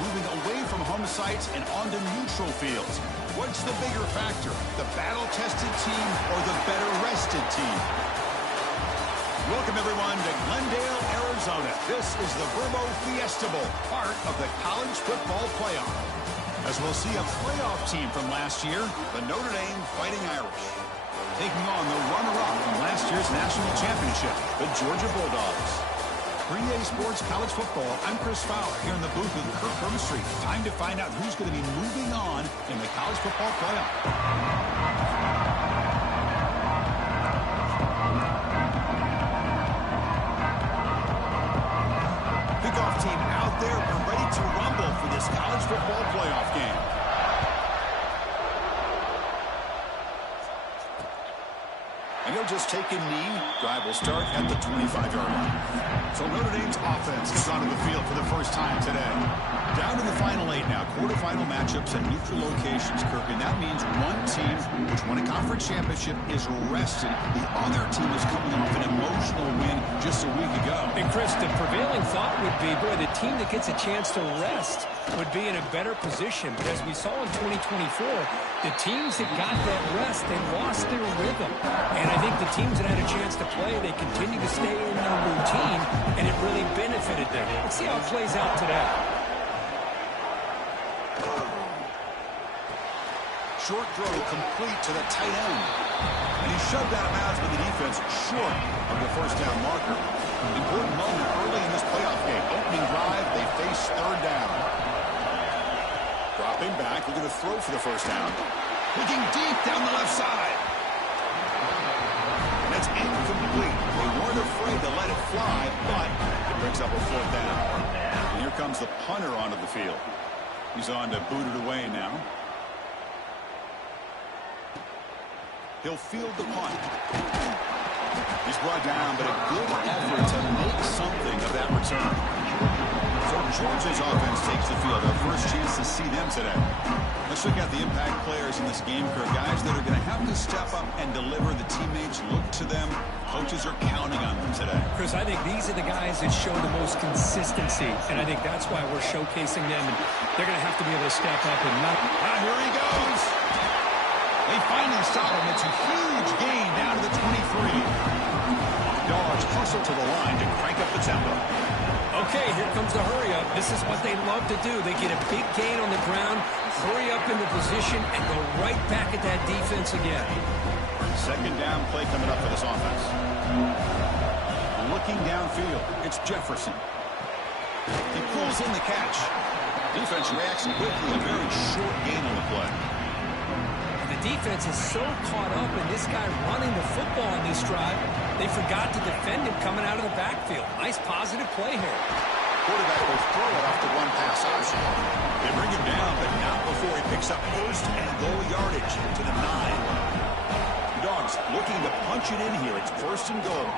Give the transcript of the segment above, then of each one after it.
moving away from home sites and onto neutral fields. What's the bigger factor, the battle-tested team or the better-rested team? Welcome, everyone, to Glendale, Arizona. This is the Verbo Fiesta Bowl, part of the college football playoff. As we'll see a playoff team from last year, the Notre Dame Fighting Irish, taking on the runner-up from last year's national championship, the Georgia Bulldogs. 3A Sports College Football, I'm Chris Fowler here in the booth with Kirk Hermstreet. Time to find out who's going to be moving on in the college football playoff. Kickoff team out there. We're ready to rumble for this college football playoff game. And he'll just take a knee. Drive will start at the 25-yard line. So Notre Dame's offense is onto the field for the first time today. Down to the final 8 now. Quarterfinal matchups at neutral locations, Kirk. And that means one team, which won a conference championship, is rested. The other team is coming off an emotional win just a week ago. And Chris, the prevailing thought would be, boy, the team that gets a chance to rest would be in a better position. But as we saw in 2024, the teams that got that rest, they lost their rhythm. And I think the teams that had a chance to play, they continue to stay in their routine, and it really benefited them. Let's see how it plays out today. Short throw complete to the tight end. And he shoved out of bounds with the defense short of the first down marker. Important moment early in this playoff game. Opening drive, they face third down. Dropping back, we're going to throw for the first down. Looking deep down the left side. And that's incomplete. They weren't afraid to let it fly, but it brings up a fourth down. And here comes the punter onto the field. He's on to boot it away now. He'll field the punt. He's brought down, but a good effort to make something of that return. So Georgia's offense takes the field. Our first chance to see them today. Let's look at the impact players in this game, Kirk. Guys that are going to have to step up and deliver. The teammates look to them. Coaches are counting on them today. Chris, I think these are the guys that show the most consistency, and I think that's why we're showcasing them. And they're going to have to be able to step up and not. Here he goes. They finally stop him. It's a huge gain down to the 23. Dogs hustle to the line to crank up the tempo. Okay, here comes the hurry up. This is what they love to do. They get a big gain on the ground, hurry up into position, and go right back at that defense again. Second down play coming up for this offense. Looking downfield, it's Jefferson. He pulls in the catch. Defense reacts quickly, a very short gain on the play. The defense is so caught up in this guy running the football on this drive, they forgot to defend him coming out of the backfield. Nice positive play here. Quarterback will throw it off the one-pass option. They bring him down, but not before he picks up first and goal yardage to the 9. Dogs looking to punch it in here. It's first and goal.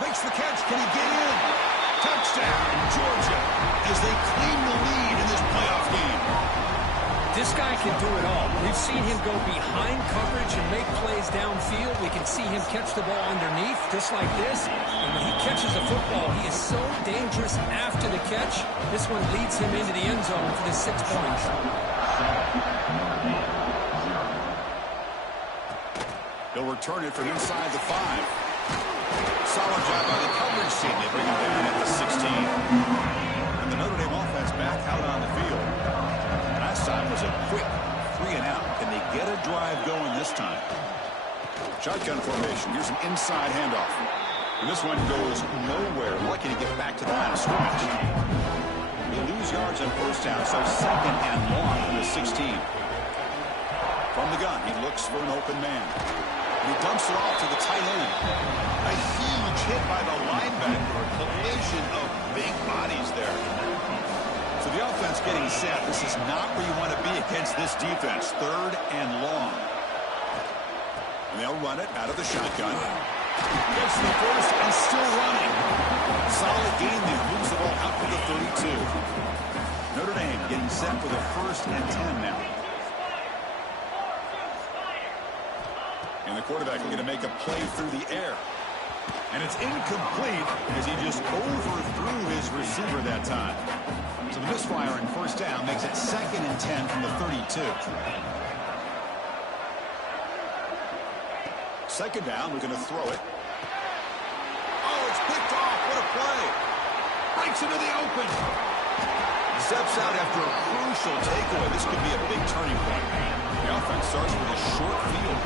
Makes the catch. Can he get in? Touchdown, Georgia, as they claim the lead in this playoff game. This guy can do it all. We've seen him go behind coverage and make plays downfield. We can see him catch the ball underneath, just like this. And when he catches the football, he is so dangerous after the catch. This one leads him into the end zone for the 6 points. He'll return it from inside the 5. Solid job by the coverage team. They bring him down at the 16. And the Notre Dame offense back out on the field. Last time was a quick 3 and out. Can they get a drive going this time? Shotgun formation. Here's an inside handoff. And this one goes nowhere. Lucky to get back to the line of scrimmage. They lose yards on first down, so second and long from the 16. From the gun, he looks for an open man. He dumps it off to the tight end. A huge hit by the linebacker. A collision of big bodies there. So the offense getting set. This is not where you want to be against this defense. Third and long. And they'll run it out of the shotgun. Gets to the first and still running. Solid gain there. Moves the ball out to the 32. Notre Dame getting set for the first and 10 now. And the quarterback looking to make a play through the air. And it's incomplete as he just overthrew his receiver that time. So the misfire in first down makes it 2nd and 10 from the 32. Second down, we're going to throw it. Oh, it's picked off. What a play. Breaks into the open. Steps out after a crucial takeaway. This could be a big turning point. The offense starts with a short field.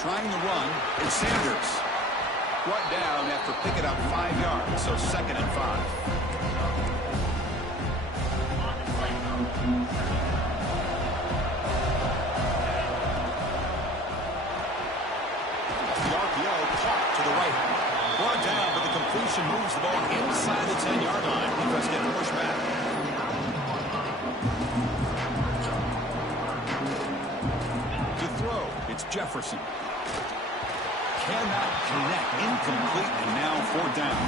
Trying to run, it's Sanders. Brought down after picking up 5 yards, so 2nd and 5. The RPO caught to the right. Brought down, but the completion moves the ball inside the 10-yard line. Defense getting pushed back. To throw, it's Jefferson. Cannot connect, incomplete, and now 4th down.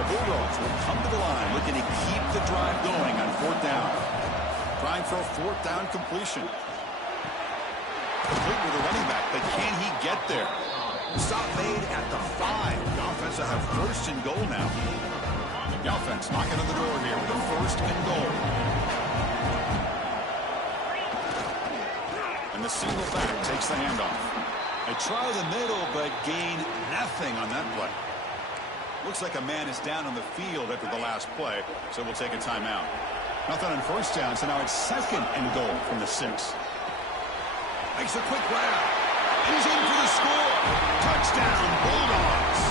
The Bulldogs will come to the line looking to keep the drive going on 4th down. Trying for a 4th down completion. Complete with a running back, but can he get there? Stop made at the 5. The offense will have 1st and goal now. The offense knocking on the door here with a 1st and goal. And the single back takes the handoff. They try the middle, but gain nothing on that play. Looks like a man is down on the field after the last play, so we'll take a timeout. Nothing on first down, so now it's 2nd and goal from the 6. Makes a quick grab. He's in for the score. Touchdown, Bulldogs.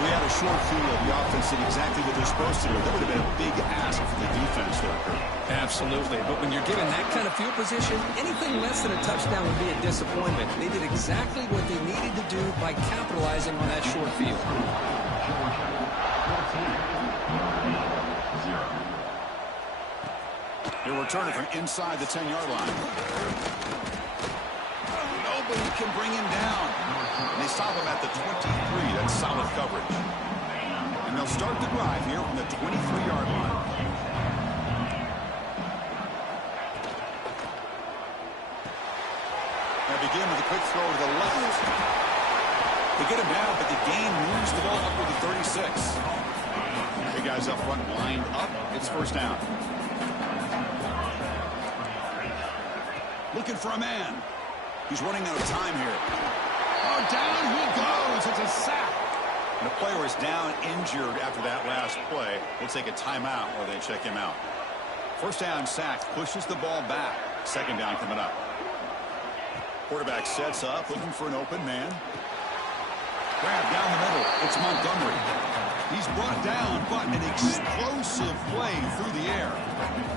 We had a short field. The offense did exactly what they're supposed to do. That would have been a big ask for the defense there, Kurt. Absolutely. But when you're given that kind of field position, anything less than a touchdown would be a disappointment. They did exactly what they needed to do by capitalizing on that short field. They're returning from inside the 10-yard line. Nobody can bring him down. And they stop him at the 23. That's solid coverage. And they'll start the drive here from the 23-yard line. They begin with a quick throw to the left. They get him down, but the gain moves the ball up with the 36. Big guys up front lined up. It's first down. Looking for a man. He's running out of time here. Oh, down he goes. It's a sack. And the player is down injured after that last play. We'll take a timeout while they check him out. First down sack pushes the ball back. Second down coming up. Quarterback sets up, looking for an open man. Grab down the middle. It's Montgomery. He's brought down, but an explosive play through the air.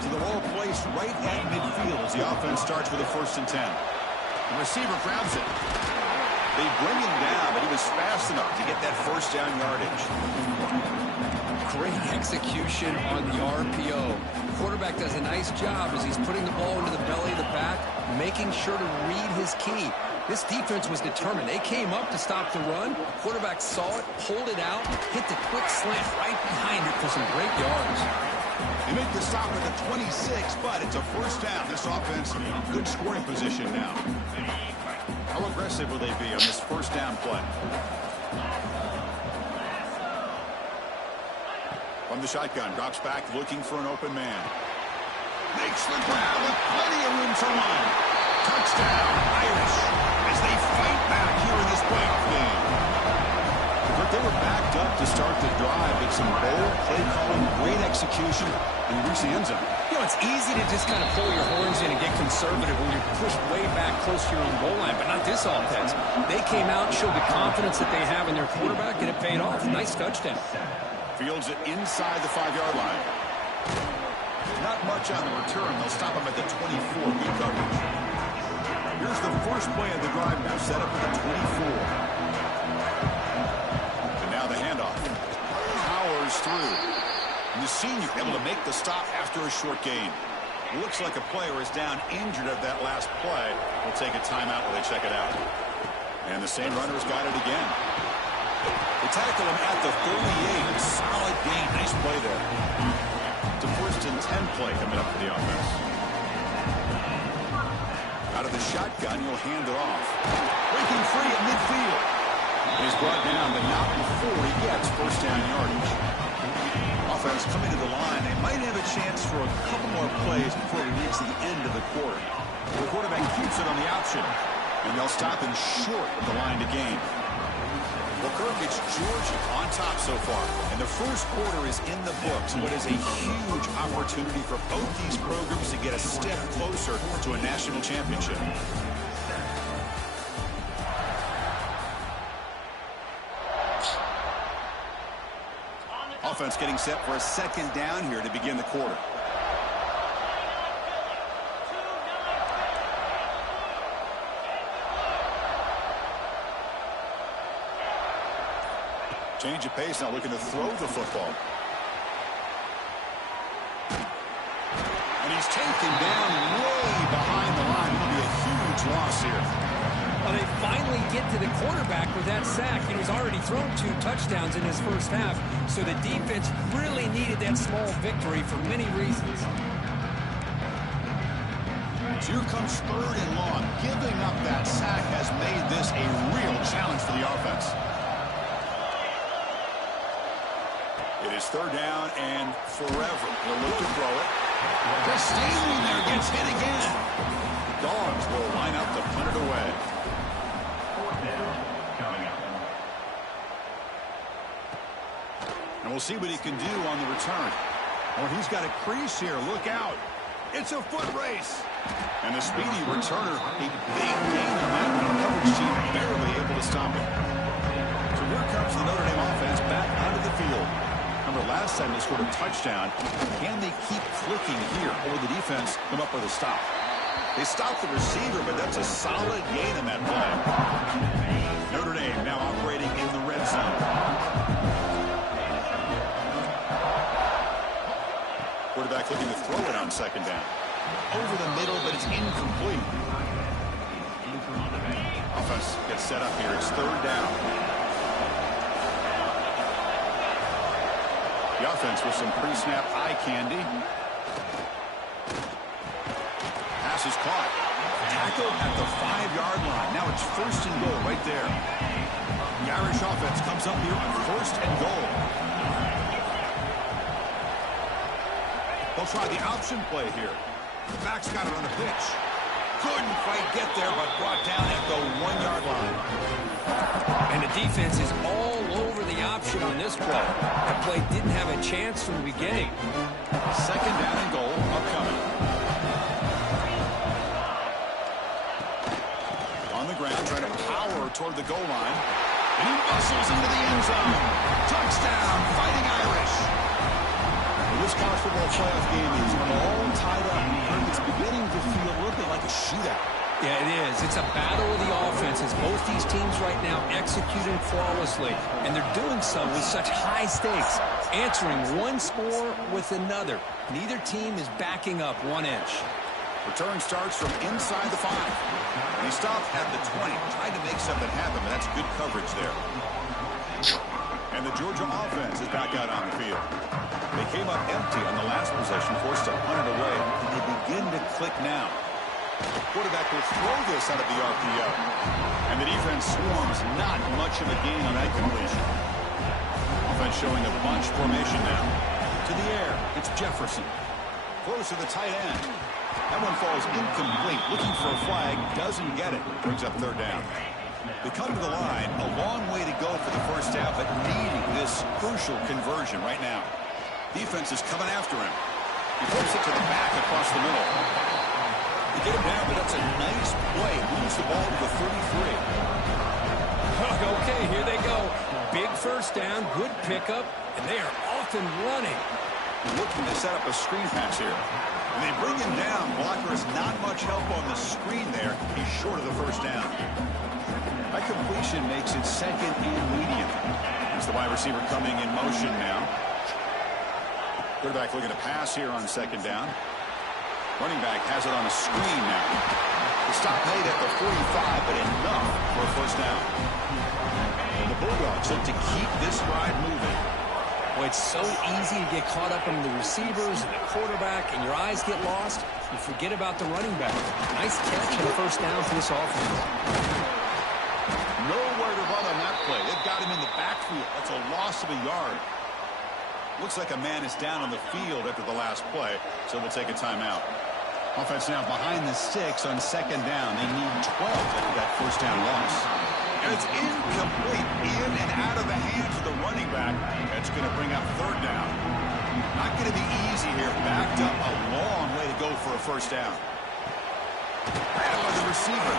So the ball placed right at midfield as the offense starts with a 1st and 10. The receiver grabs it. They bring him down, but he was fast enough to get that 1st down yardage. Great execution on the RPO. The quarterback does a nice job as he's putting the ball into the belly of the back, making sure to read his key. This defense was determined. They came up to stop the run. Quarterback saw it, pulled it out, hit the quick slant right behind it for some great yards. They make the stop at the 26, but it's a 1st down. This offense, good scoring position now. How aggressive will they be on this 1st down play? From the shotgun, drops back, looking for an open man. Makes the grab with plenty of room to run. Touchdown, Irish, as they fight back here in this playoff game. But they were backed up to start the drive. It's some bold play calling, great execution, and reach the end zone. You know, it's easy to just kind of pull your horns in and get conservative when you're pushed way back close to your own goal line, but not this offense. They came out and showed the confidence that they have in their quarterback, and it paid off. Nice touchdown. Fields it inside the 5-yard line. Not much on the return. They'll stop him at the 24. Good coverage. Here's the first play of the drive now, set up at the 24. And now the handoff. Powers through. And the senior able to make the stop after a short gain. Looks like a player is down injured at that last play. We'll take a timeout while they check it out. And the same runner's got it again. They tackle him at the 38. Solid gain. Nice play there. It's a 1st and 10 play coming up for the offense. Out of the shotgun, you'll hand it off. Breaking free at midfield. He's brought down, but not before he gets first down yardage. Offense coming to the line. They might have a chance for a couple more plays before we reach the end of the quarter. The quarterback keeps it on the option, and they'll stop him short of the line to gain. Well, Kirk, it's Georgia on top so far, and the first quarter is in the books. What is a huge opportunity for both these programs to get a step closer to a national championship. Offense getting set for a second down here to begin the quarter. Change of pace, now looking to throw the football. And he's taken down way behind the line. It'll be a huge loss here. Well, they finally get to the quarterback with that sack. He was already thrown 2 touchdowns in his first half, so the defense really needed that small victory for many reasons. Here comes 3rd and long. Giving up that sack has made this a real challenge for the offense. It is 3rd down and forever. They'll look to throw it. Just standing there, gets hit again. The Dogs will line up to punt it away. And we'll see what he can do on the return. Oh, he's got a crease here. Look out. It's a foot race. And the speedy returner, a big gain on that one. Coverage team barely able to stop him. So here comes the Notre Dame offense back onto the field. Remember, last time they scored a touchdown. Can they keep clicking here, or the defense come up with a stop? They stopped the receiver, but that's a solid gain in that play. Notre Dame now operating in the red zone. Quarterback looking to throw it on 2nd down. Over the middle, but it's incomplete. Offense gets set up here. It's 3rd down. The offense with some pre-snap eye candy. Pass is caught. Tackled at the 5-yard line. Now it's 1st and goal right there. The Irish offense comes up here on 1st and goal. They'll try the option play here. The back's got it on the pitch. Couldn't quite get there, but brought down at the 1-yard line. And the defense is all over the option on this play. That play didn't have a chance from the beginning. 2nd down and goal upcoming. On the ground, trying to power toward the goal line. And he muscles into the end zone. Touchdown, Fighting Irish. This college football playoff game is all tied up. It's beginning to feel a little bit like a shootout. Yeah, it is. It's a battle of the offenses. Both these teams right now executing flawlessly, and they're doing so with such high stakes, answering one score with another. Neither team is backing up 1 inch. Return starts from inside the 5. And he stopped at the 20. Tried to make something happen, but that's good coverage there. And the Georgia offense is back out on the field. They came up empty on the last possession, forced to punt it away, and they begin to click now. Quarterback will throw this out of the RPO. And the defense swarms, not much of a gain on that completion. Offense showing a bunch formation now. To the air, it's Jefferson. Throws to the tight end. That one falls incomplete. Looking for a flag, doesn't get it. Brings up 3rd down. They come to the line, a long way to go for the first down, but needing this crucial conversion right now. Defense is coming after him. He puts it to the back across the middle. They get him down, but that's a nice play. Moves the ball to the 33. Okay, here they go. Big first down, good pickup, and they are off and running. Looking to set up a screen pass here. And they bring him down. Blocker is not much help on the screen there. He's short of the first down. That completion makes it 2nd and medium. There's the wide receiver coming in motion now. Quarterback looking to pass here on 2nd down. Running back has it on a screen now. The stop made at the 45, but enough for a first down. And the Bulldogs look to keep this drive moving. Well, it's so easy to get caught up in the receivers and the quarterback, and your eyes get lost. You forget about the running back. Nice catch and a first down for this offense. Nowhere to run on that play. They've got him in the backfield. That's a loss of a yard. Looks like a man is down on the field after the last play, so we'll take a timeout. Offense now behind the 6 on second down. They need 12 after that first down loss. And it's incomplete. In and out of the hands of the running back. That's going to bring up third down. Not going to be easy here. Backed up a long way to go for a first down. And by the receiver.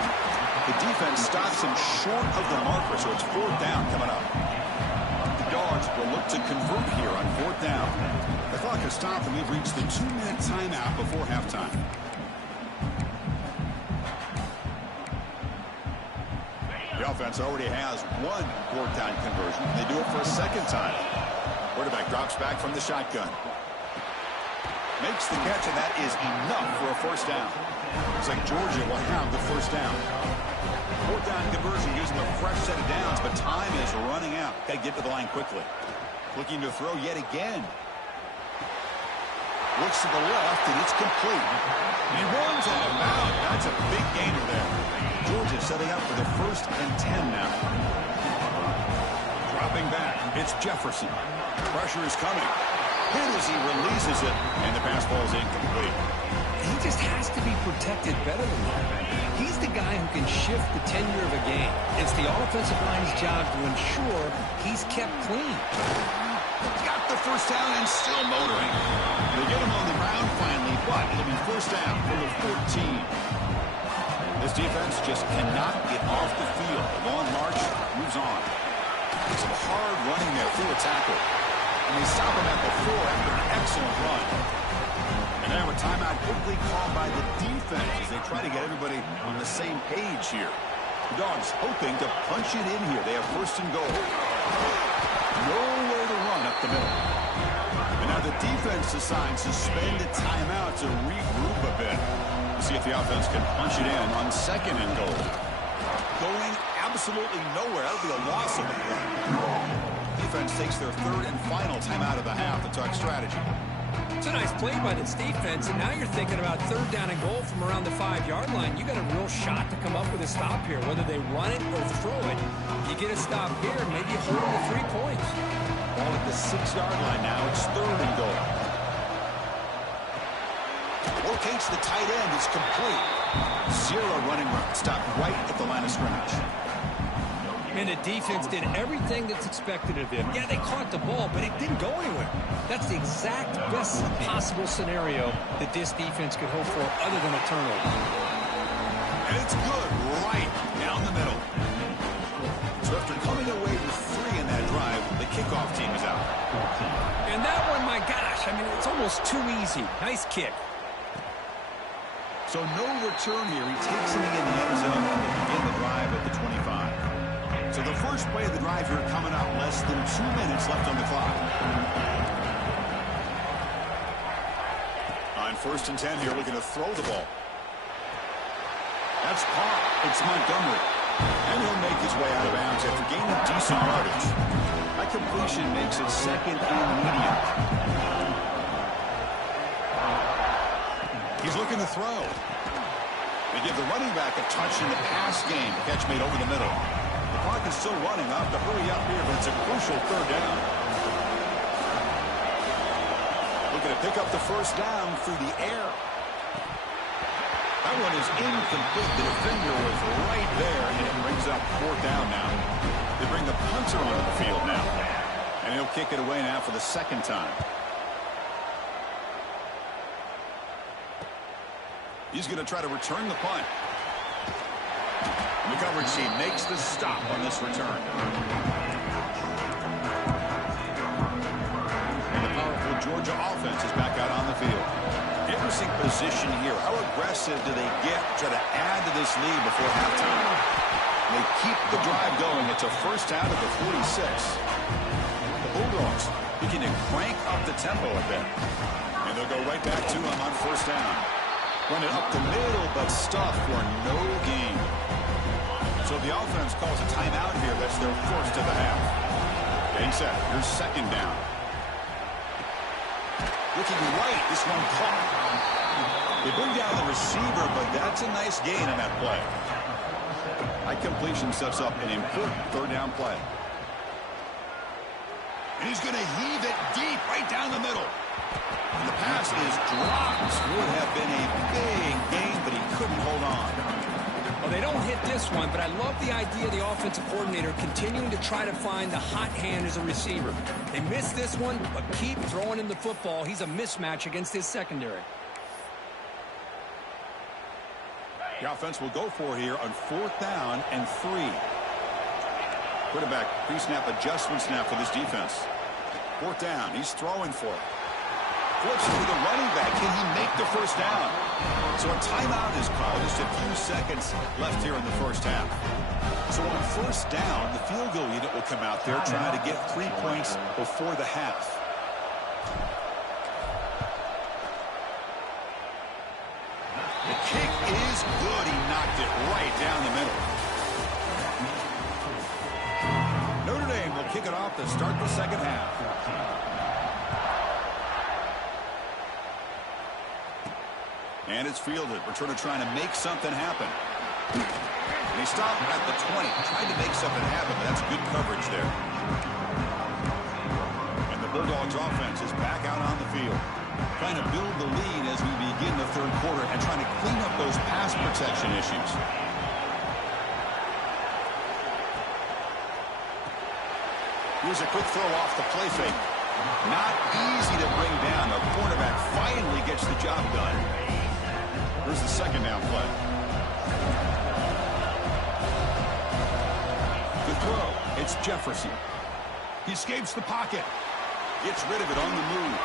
The defense stops him short of the marker, so it's fourth down coming up. The Dogs will look to convert here on fourth down. The clock has stopped, and we've reached the 2-minute timeout before halftime. The offense already has one fourth down conversion. They do it for a second time. Quarterback drops back from the shotgun. Makes the catch, and that is enough for a first down. Looks like Georgia will have the first down. Fourth down conversion gives them a fresh set of downs, but time is running out. Got to get to the line quickly. Looking to throw yet again. Looks to the left, and it's complete. And he runs out of bounds. That's a big gainer there. Georgia setting up for the 1st and 10 now. Dropping back, it's Jefferson. Pressure is coming. Hit as he releases it, and the pass ball is incomplete. He just has to be protected better than that. He's the guy who can shift the tenure of a game. It's the offensive line's job to ensure he's kept clean. Got the first down and still motoring. They get him on the ground finally, but it'll be first down from the 14. This defense just cannot get off the field. The long march moves on. Some hard running there through a tackle. And they stop him at the 4 after an excellent run. And now a timeout quickly called by the defense as they try to get everybody on the same page here. The Dogs hoping to punch it in here. They have first and goal. Nowhere to run up the middle. And now the defense decides to spend a timeout to regroup a bit. See if the offense can punch it in on second and goal. Going absolutely nowhere. That'll be a loss of a play. Defense takes their third and final timeout of the half to talk strategy. It's a nice play by this defense, and now you're thinking about third down and goal from around the 5-yard line. You got a real shot to come up with a stop here. Whether they run it or throw it, you get a stop here, maybe you hold them to 3 points. Ball at the 6-yard line now. It's third and goal. Locates the tight end. It's complete. Zero running route. Stopped right at the line of scrimmage. And the defense did everything that's expected of them. Yeah, they caught the ball, but it didn't go anywhere. That's the exact best possible scenario that this defense could hope for other than a turnover. And it's good right down the middle. So after coming away with 3 in that drive, the kickoff team is out. And that one, my gosh, I mean, it's almost too easy. Nice kick. So no return here. He takes it in the end zone and they begin the drive at the 25. So the first play of the drive here coming up. Less than 2 minutes left on the clock. On 1st and 10 here, looking to throw the ball. That's Parr. It's Montgomery. And he'll make his way out of bounds after gaining decent yardage. That completion makes it second and medium. He's looking to throw. They give the running back a touch in the pass game. Catch made over the middle. The clock is still running. I'll have to hurry up here, but it's a crucial third down. Looking to pick up the first down through the air. That one is incomplete. The defender was right there, and it brings up fourth down now. They bring the punter onto the field now. And he'll kick it away now for the second time. He's going to try to return the punt. The coverage team makes the stop on this return. And the powerful Georgia offense is back out on the field. Interesting position here. How aggressive do they get to try to add to this lead before halftime? They keep the drive going. It's a first down at the 46. The Bulldogs looking to crank up the tempo a bit. And they'll go right back to him on first down. Run it up the middle, but stuff for no gain. So the offense calls a timeout here. That's their first of the half. Getting set. Here's second down. Looking right. This one caught. They bring down the receiver, but that's a nice gain on that play. High completion sets up an important third down play. And he's going to heave it deep right down the middle. And the pass is dropped. Would have been a big gain, but he couldn't hold on. Well, they don't hit this one, but I love the idea of the offensive coordinator continuing to try to find the hot hand as a receiver. They missed this one, but keep throwing him the football. He's a mismatch against his secondary. The offense will go for here on 4th down and 3. Quarterback pre-snap adjustment snap for this defense. 4th down. He's throwing for it. Flips to the running back. Can he make the first down? So a timeout is called. Just a few seconds left here in the first half. So on 1st down, the field goal unit will come out there trying to get 3 points before the half. The kick is good. He knocked it right down the middle. Notre Dame will kick it off to start the second half. And it's fielded. Returner trying to make something happen. And he stopped at the 20, trying to make something happen, but that's good coverage there. And the Bulldogs offense is back out on the field, trying to build the lead as we begin the third quarter and trying to clean up those pass protection issues. Here's a quick throw off the play fake. Not easy to bring down. The cornerback finally gets the job done. Here's the second down play. The throw. It's Jefferson. He escapes the pocket. Gets rid of it on the move.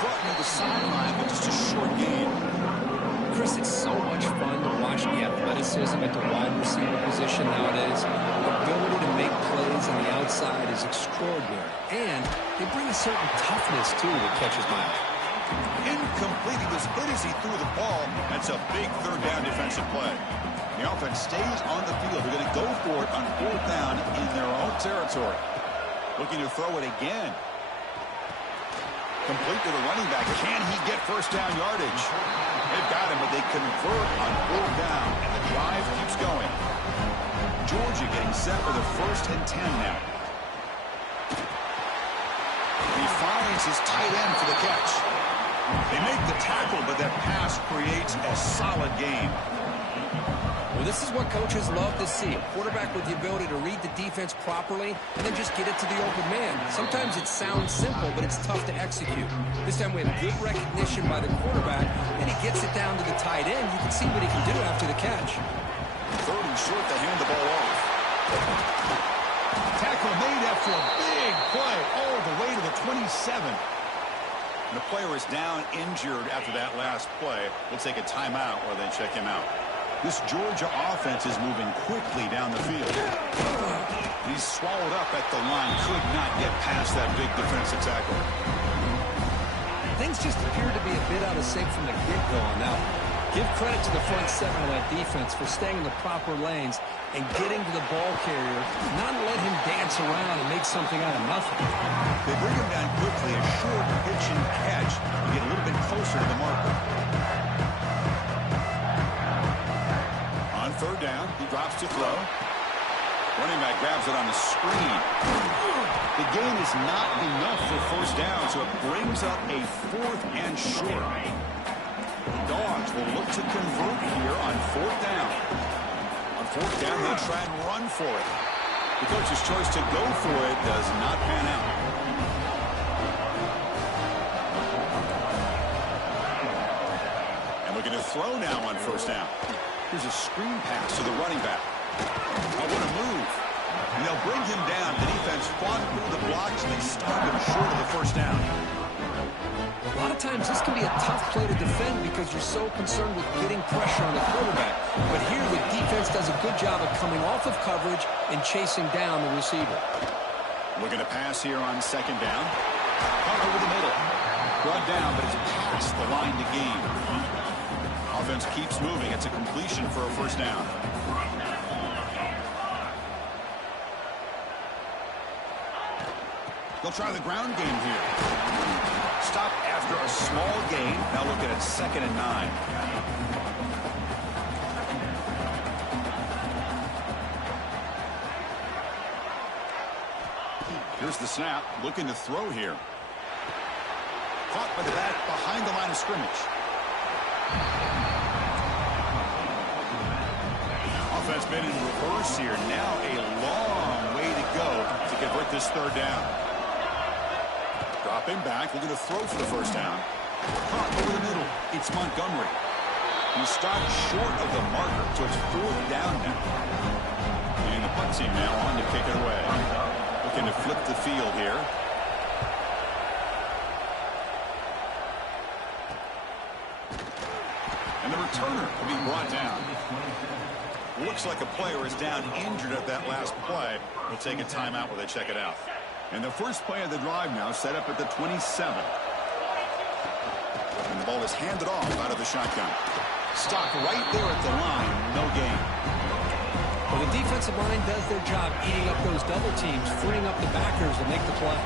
Brought near the sideline, but just a short gain. Chris, it's so much fun to watch the athleticism at the wide receiver position nowadays. The ability to make plays on the outside is extraordinary. And they bring a certain toughness, too, that catches my eye. Incomplete. He was hit as he threw the ball. That's a big third down defensive play. The offense stays on the field. They're going to go for it on 4th down in their own territory. Looking to throw it again. Complete to the running back. Can he get first down yardage? They've got him, but they convert on 4th down, and the drive keeps going. Georgia getting set for the 1st and 10 now. He finds his tight end for the catch. They make the tackle, but that pass creates a solid gain. Well, this is what coaches love to see. A quarterback with the ability to read the defense properly and then just get it to the open man. Sometimes it sounds simple, but it's tough to execute. This time we have good recognition by the quarterback, and he gets it down to the tight end. You can see what he can do after the catch. 3rd and short, they hand the ball off. Tackle made after a big play all the way to the 27. The player is down injured after that last play. We'll take a timeout while they check him out. This Georgia offense is moving quickly down the field. He's swallowed up at the line. Could not get past that big defensive tackle. Things just appear to be a bit out of sync from the get-go on that one. Give credit to the front seven of that defense for staying in the proper lanes and getting to the ball carrier, not let him dance around and make something out of nothing. They bring him down quickly, a short pitch and catch to get a little bit closer to the marker. On 3rd down, he drops to throw. Running back grabs it on the screen. The gain is not enough for first down, so it brings up a 4th and short. Dogs will look to convert here on 4th down. On 4th down, they'll try and run for it. The coach's choice to go for it does not pan out. And we're going to throw now on 1st down. Here's a screen pass to the running back. Oh, what a move. And they'll bring him down. The defense fought through the blocks, and they stopped him short of the first down. A lot of times this can be a tough play to defend because you're so concerned with getting pressure on the quarterback. But here the defense does a good job of coming off of coverage and chasing down the receiver. Looking to pass here on 2nd down. Caught over the middle. Brought down, but it's past the line to gain. Offense keeps moving. It's a completion for a first down. They'll try the ground game here. Stop after a small gain. Now looking at 2nd and 9. Here's the snap. Looking to throw here. Caught by the back behind the line of scrimmage. Offense been in reverse here. Now a long way to go to convert this third down. Dropping back, looking to throw for the first down. Caught over the middle. It's Montgomery. He stopped short of the marker, so it's fourth down now. And the punt team now on to kick it away. Looking to flip the field here. And the returner will be brought down. Looks like a player is down injured at that last play. We'll take a timeout while they check it out. And the first play of the drive now set up at the 27. And the ball is handed off out of the shotgun. Stopped right there at the line. No gain. Well, the defensive line does their job eating up those double teams, freeing up the backers to make the play.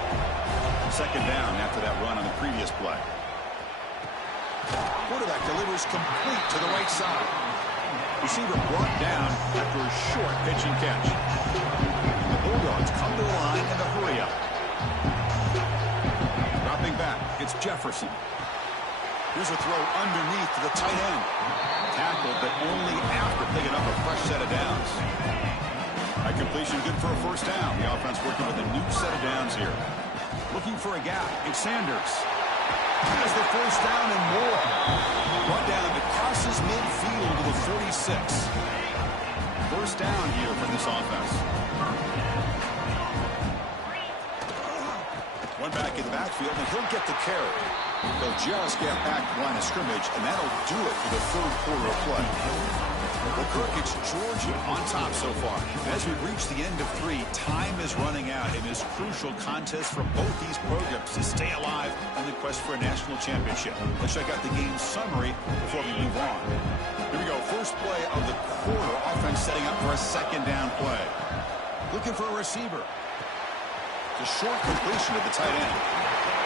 Second down after that run on the previous play. Quarterback delivers complete to the right side. Receiver brought down after a short pitch and catch. The Bulldogs come to the line in a hurry up. Dropping back, it's Jefferson. Here's a throw underneath to the tight end. Tackled, but only after picking up a fresh set of downs. That completion good for a first down. The offense working with a new set of downs here. Looking for a gap. It's Sanders. Has the first down and more. Brought down to crosses midfield to the 46. First down here for this offense. One back in the backfield, and he'll get the carry. They'll just get back to the line of scrimmage, and that'll do it for the third quarter of play. Well, Kirk, it's Georgia on top so far. As we reach the end of 3, time is running out in this crucial contest for both these programs to stay alive in the quest for a national championship. Let's check out the game summary before we move on. Here we go. First play of the quarter. Offense setting up for a second down play. Looking for a receiver. The short completion of the tight end.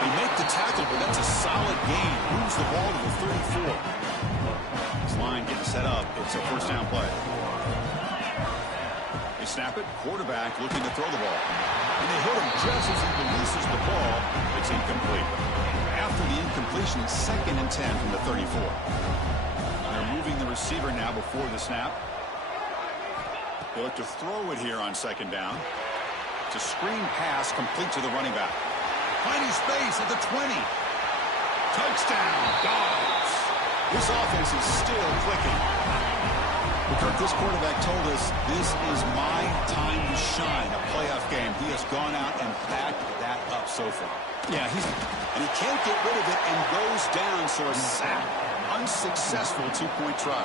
They make the tackle, but that's a solid gain. Moves the ball to the 34. This line getting set up. It's a first down play. They snap it. Quarterback looking to throw the ball. And they hit him just as he releases the ball. It's incomplete. After the incompletion, it's 2nd and 10 from the 34. They're moving the receiver now before the snap. They look to throw it here on second down. It's a screen pass complete to the running back. Finding space at the 20. Touchdown, Dogs. This offense is still clicking. Kirk, this quarterback told us this is my time to shine, a playoff game. He has gone out and backed that up so far. Yeah, and he can't get rid of it and goes down, so a sack. Unsuccessful two-point try.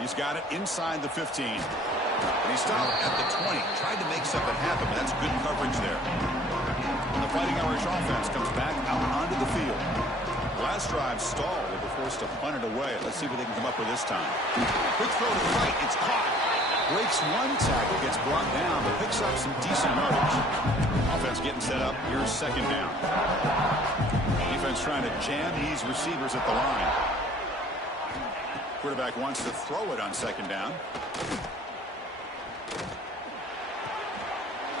He's got it inside the 15. And he stopped at the 20. Tried to make something happen, but that's good coverage there. And the Fighting Irish offense comes back out onto the field. Last drive stalled. They were forced to punt it away. Let's see what they can come up with this time. Quick throw to the right. It's caught. Breaks one tackle, gets brought down, but picks up some decent yardage. Offense getting set up. Here's second down. Defense trying to jam these receivers at the line. Quarterback wants to throw it on second down.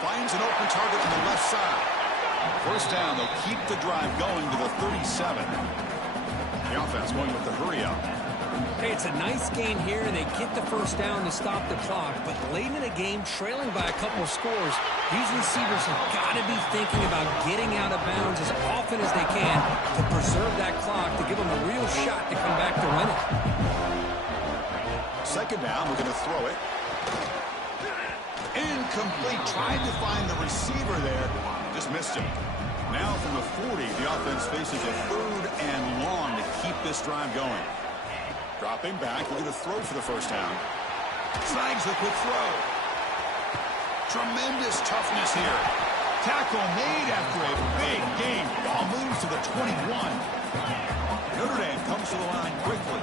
Finds an open target on the left side. First down, they'll keep the drive going to the 37. The offense going with the hurry up. Hey, it's a nice gain here, and they get the first down to stop the clock. But late in the game, trailing by a couple of scores, these receivers have got to be thinking about getting out of bounds as often as they can to preserve that clock, to give them a real shot to come back to win it. Second down, we're going to throw it. Incomplete. Tried to find the receiver there. Just missed him. Now from the 40, the offense faces a third and long to keep this drive going. Dropping back, we're going to throw for the first down. Snags the quick throw. Tremendous toughness here. Tackle made after a big gain. Ball moves to the 21. Notre Dame comes to the line quickly.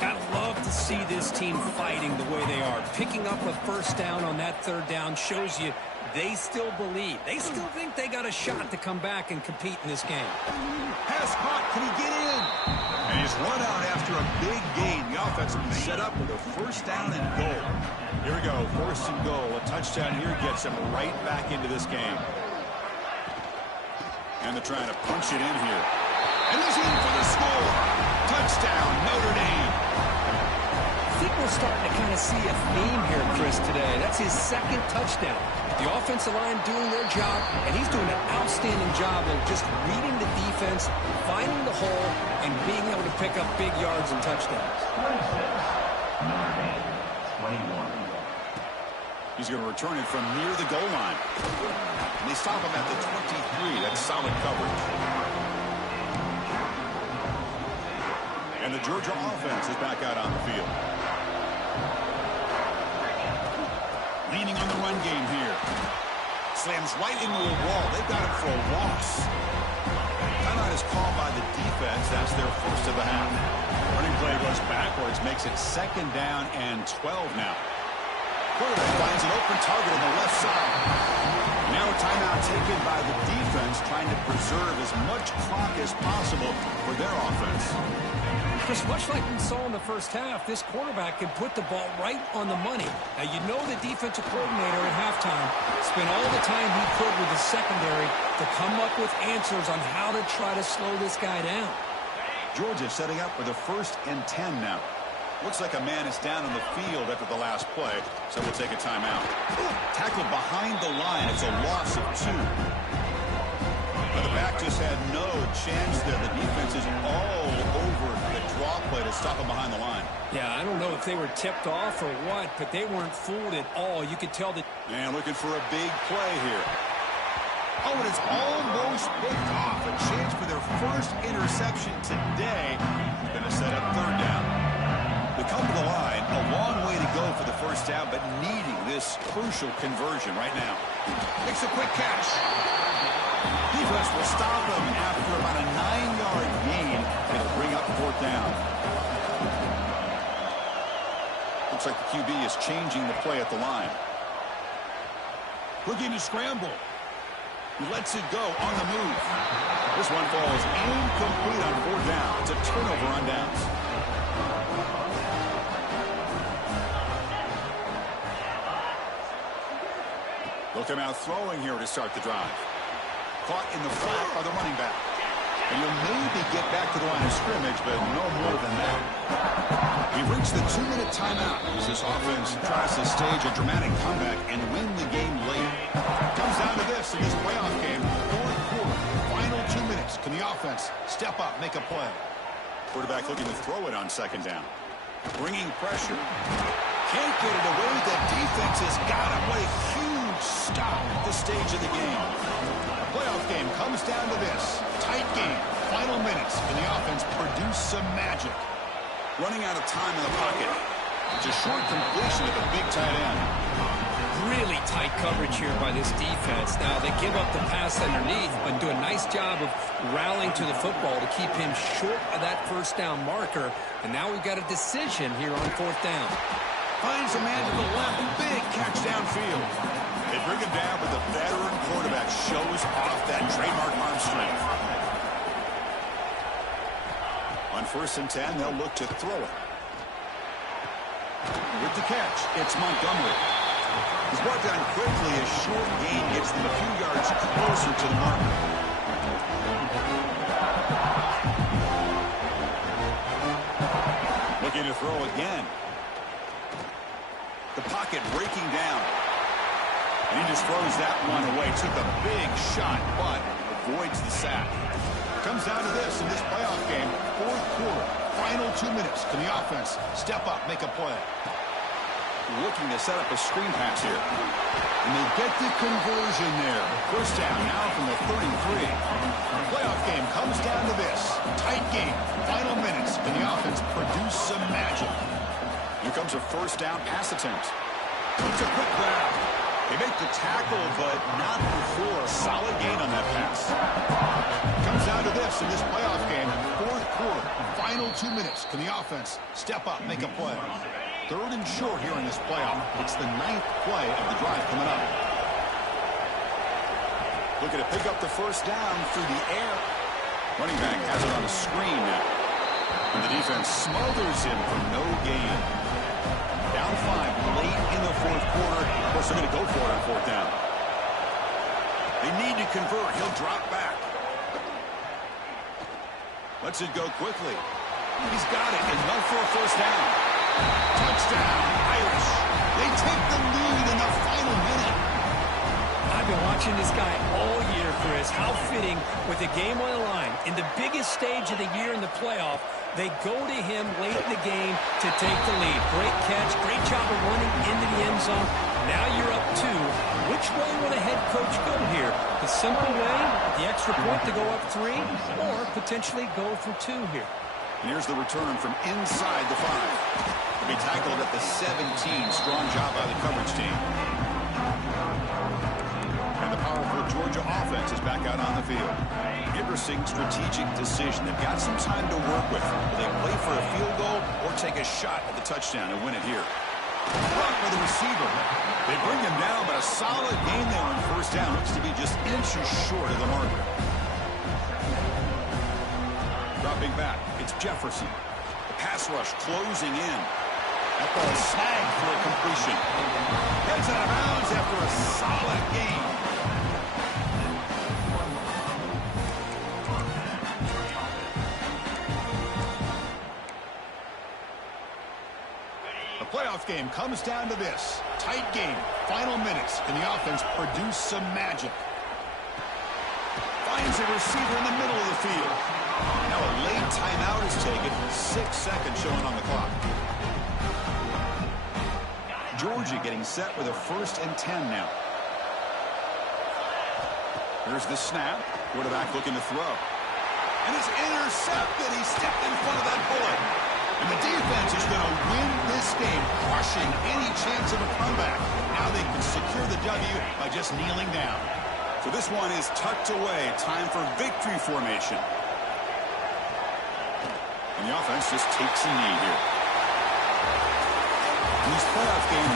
I'd love to see this team fighting the way they are. Picking up a first down on that third down shows you they still believe. They still think they got a shot to come back and compete in this game. Pass caught. Can he get in? And he's run out after a big gain. The offense will be set up with a first down and goal. Here we go. First and goal. A touchdown here gets him right back into this game. And they're trying to punch it in here. And he's in for the score. Touchdown, Notre Dame. I think we're starting to kind of see a theme here, Chris, today. That's his second touchdown. The offensive line doing their job, and he's doing an outstanding job of just reading the defense, finding the hole, and being able to pick up big yards and touchdowns. 21. He's going to return it from near the goal line. And they stop him at the 23. That's solid coverage. And the Georgia offense is back out on the field. Leaning on the run game here. Slams right into a wall. They've got him for a loss. Timeout is called by the defense. That's their first of the half. Running play goes backwards, makes it second down and 12 now. Quarterback finds an open target on the left side. Now a timeout taken by the defense, trying to preserve as much clock as possible for their offense. Chris, much like we saw in the first half, this quarterback can put the ball right on the money. Now, you know the defensive coordinator at halftime spent all the time he could with the secondary to come up with answers on how to try to slow this guy down. Georgia setting up for the 1st and 10 now. Looks like a man is down on the field after the last play, so we'll take a timeout. Tackled behind the line. It's a loss of 2. But the back just had no chance there. The defense is all over the draw play to stop him behind the line. Yeah, I don't know if they were tipped off or what, but they weren't fooled at all. You could tell that. And looking for a big play here. Oh, and it's almost picked off. A chance for their first interception today. It's going to set up 3rd down. They come to the line, a long way to go for the first down, but needing this crucial conversion right now. Makes a quick catch. Defense will stop him after about a 9-yard gain. It'll bring up 4th down. Looks like the QB is changing the play at the line. Looking to scramble. He lets it go on the move. This one falls incomplete on 4th down. It's a turnover on downs. They'll come out throwing here to start the drive. Caught in the flat by the running back. And you'll maybe get back to the line of scrimmage, but no more than that. We've reached the 2-minute timeout as this offense tries to stage a dramatic comeback and win the game late. Comes down to this in this playoff game. 4th quarter, final 2 minutes. Can the offense step up, make a play? Quarterback looking to throw it on 2nd down. Bringing pressure. Can't get it away. The defense has got him. What a huge stop at this stage of the game. The playoff game comes down to this. Tight game. Final minutes. Can the offense produce some magic? Running out of time in the pocket. It's a short completion to the big tight end. Really tight coverage here by this defense. Now, they give up the pass underneath, but do a nice job of rallying to the football to keep him short of that first down marker. And now we've got a decision here on 4th down. Finds a man to the left. Big catch downfield. They bring him down, but the veteran quarterback shows off that trademark arm strength. On 1st and 10, they'll look to throw it. With the catch, it's Montgomery. He's brought down quickly. A short gain gets them a few yards closer to the marker. Looking to throw again. The pocket breaking down. And he just throws that one away. Took a big shot, but avoids the sack. Comes down to this in this playoff game. 4th quarter, final 2 minutes. Can the offense step up, make a play? Looking to set up a screen pass here. And they get the conversion there. First down now from the 33. The playoff game comes down to this. Tight game, final minutes. Can the offense produce some magic? Here comes a first down pass attempt. It's a quick grab. They make the tackle, but not before a solid gain on that pass. Comes down to this in this playoff game. 4th quarter, final 2 minutes. Can the offense step up, make a play? 3rd and short here in this playoff. It's the 9th play of the drive coming up. Looking to pick up the first down through the air. Running back has it on a screen now. And the defense smothers him for no gain. Down 5 late in the fourth quarter. Of course, they're going to go for it on fourth down. They need to convert. He'll drop back. Lets it go quickly. He's got it. Enough for a first down. Touchdown, Irish. They take the lead in the final minute. I've been watching this guy all year, Chris. How fitting with the game on the line. In the biggest stage of the year in the playoff, they go to him late in the game to take the lead. Great catch. Great job of running into the end zone. Now you're up 2. Which way would a head coach go here? The simple way, the extra point to go up 3, or potentially go for 2 here? And here's the return from inside the 5. They'll be tackled at the 17. Strong job by the coverage team. And the powerful Georgia offense is back out on the field. Interesting strategic decision. They've got some time to work with. Will they play for a field goal or take a shot at the touchdown and win it here? Blocked by the receiver. They bring him down, but a solid gain there on first down. Looks to be just inches short of the marker. Dropping back, it's Jefferson. The pass rush closing in. That ball snagged for a completion. Heads out of bounds after a solid gain. The playoff game comes down to this. Tight game, final minutes, and the offense produced some magic. Finds a receiver in the middle of the field. Now a late timeout is taken. 6 seconds showing on the clock. Georgia getting set with a 1st and 10 now. Here's the snap. Quarterback looking to throw. And it's intercepted. He stepped in front of that bullet. And the defense is going to win this game, crushing any chance of a comeback. Now they can secure the W by just kneeling down. So this one is tucked away. Time for victory formation. And the offense just takes a knee here. In these playoff games,